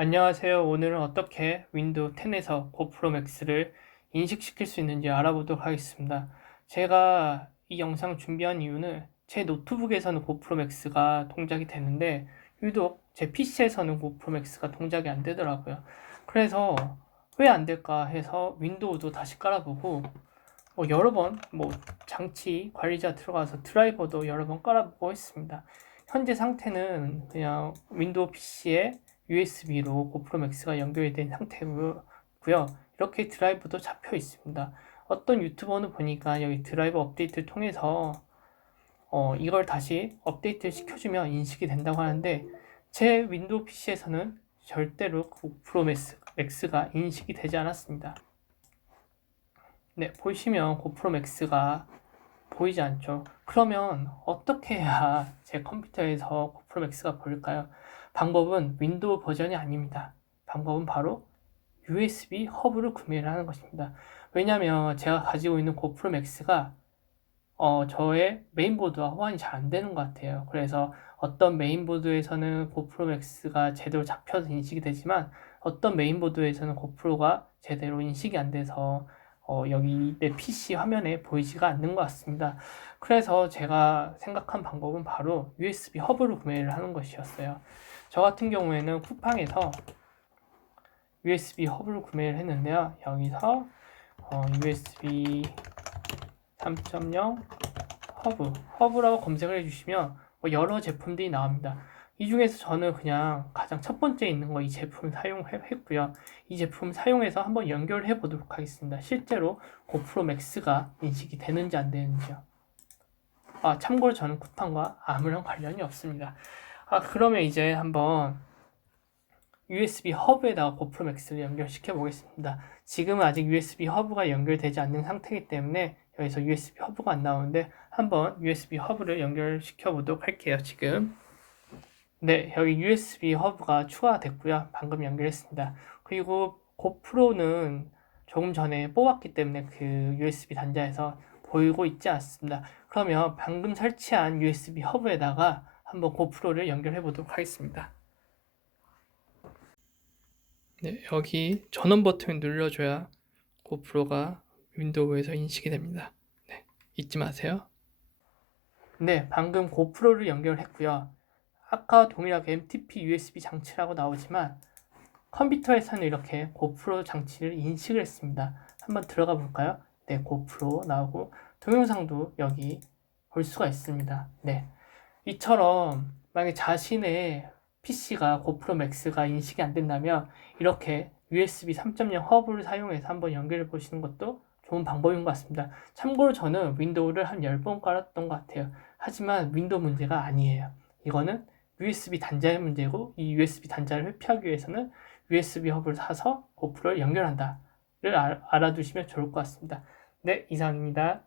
안녕하세요. 오늘은 어떻게 윈도우 10에서 고프로 맥스를 인식시킬 수 있는지 알아보도록 하겠습니다. 제가 이 영상 준비한 이유는 제 노트북에서는 고프로 맥스가 동작이 되는데 유독 제 PC에서는 고프로 맥스가 동작이 안 되더라고요. 그래서 왜 안 될까 해서 윈도우도 다시 깔아보고 여러 번 장치 관리자 들어가서 드라이버도 여러 번 깔아보고 했습니다. 현재 상태는 그냥 윈도우 PC에 USB로 고프로 맥스가 연결이 된 상태고요. 이렇게 드라이버도 잡혀 있습니다. 어떤 유튜버는 보니까 여기 드라이버 업데이트를 통해서 이걸 다시 업데이트를 시켜주면 인식이 된다고 하는데 제 윈도우 PC에서는 절대로 고프로 맥스가 인식이 되지 않았습니다. 네, 보시면 고프로 맥스가 보이지 않죠. 그러면 어떻게 해야 제 컴퓨터에서 고프로 맥스가 보일까요? 방법은 윈도우 버전이 아닙니다. 방법은 바로 USB 허브를 구매를 하는 것입니다. 왜냐하면 제가 가지고 있는 고프로 맥스가 저의 메인보드와 호환이 잘 안 되는 것 같아요. 그래서 어떤 메인보드에서는 고프로 맥스가 제대로 잡혀서 인식이 되지만 어떤 메인보드에서는 고프로가 제대로 인식이 안 돼서 여기 내 PC 화면에 보이지가 않는 것 같습니다. 그래서 제가 생각한 방법은 바로 USB 허브를 구매를 하는 것이었어요. 저 같은 경우에는 쿠팡에서 USB 허브를 구매를 했는데요. 여기서 USB 3.0 허브라고 검색을 해주시면 여러 제품들이 나옵니다. 이 중에서 저는 그냥 가장 첫 번째 있는 거 이 제품을 사용했고요. 이 제품 사용해서 한번 연결해 보도록 하겠습니다. 실제로 고프로 맥스가 인식이 되는지 안 되는지요. 참고로 저는 쿠팡과 아무런 관련이 없습니다. 그러면 이제 한번 USB 허브에다가 고프로 맥스를 연결시켜 보겠습니다. 지금은 아직 USB 허브가 연결되지 않는 상태이기 때문에 여기서 USB 허브가 안 나오는데 한번 USB 허브를 연결시켜 보도록 할게요. 지금 네, 여기 USB 허브가 추가됐고요. 방금 연결했습니다. 그리고 고프로는 조금 전에 뽑았기 때문에 그 USB 단자에서 보이고 있지 않습니다. 그러면 방금 설치한 USB 허브에다가 한번 고프로를 연결해 보도록 하겠습니다. 네, 여기 전원 버튼을 눌러줘야 고프로가 윈도우에서 인식이 됩니다. 네, 잊지 마세요. 네, 방금 고프로를 연결했고요. 아까 동일하게 MTP USB 장치라고 나오지만 컴퓨터에서는 이렇게 고프로 장치를 인식을 했습니다. 한번 들어가 볼까요? 네, 고프로 나오고 동영상도 여기 볼 수가 있습니다. 네, 이처럼 만약에 자신의 PC가 고프로 맥스가 인식이 안 된다면 이렇게 USB 3.0 허브를 사용해서 한번 연결해 보시는 것도 좋은 방법인 것 같습니다. 참고로 저는 윈도우를 한 10번 깔았던 것 같아요. 하지만 윈도우 문제가 아니에요. 이거는 USB 단자의 문제고 이 USB 단자를 회피하기 위해서는 USB 허브를 사서 고프로를 연결한다를 알아두시면 좋을 것 같습니다. 네, 이상입니다.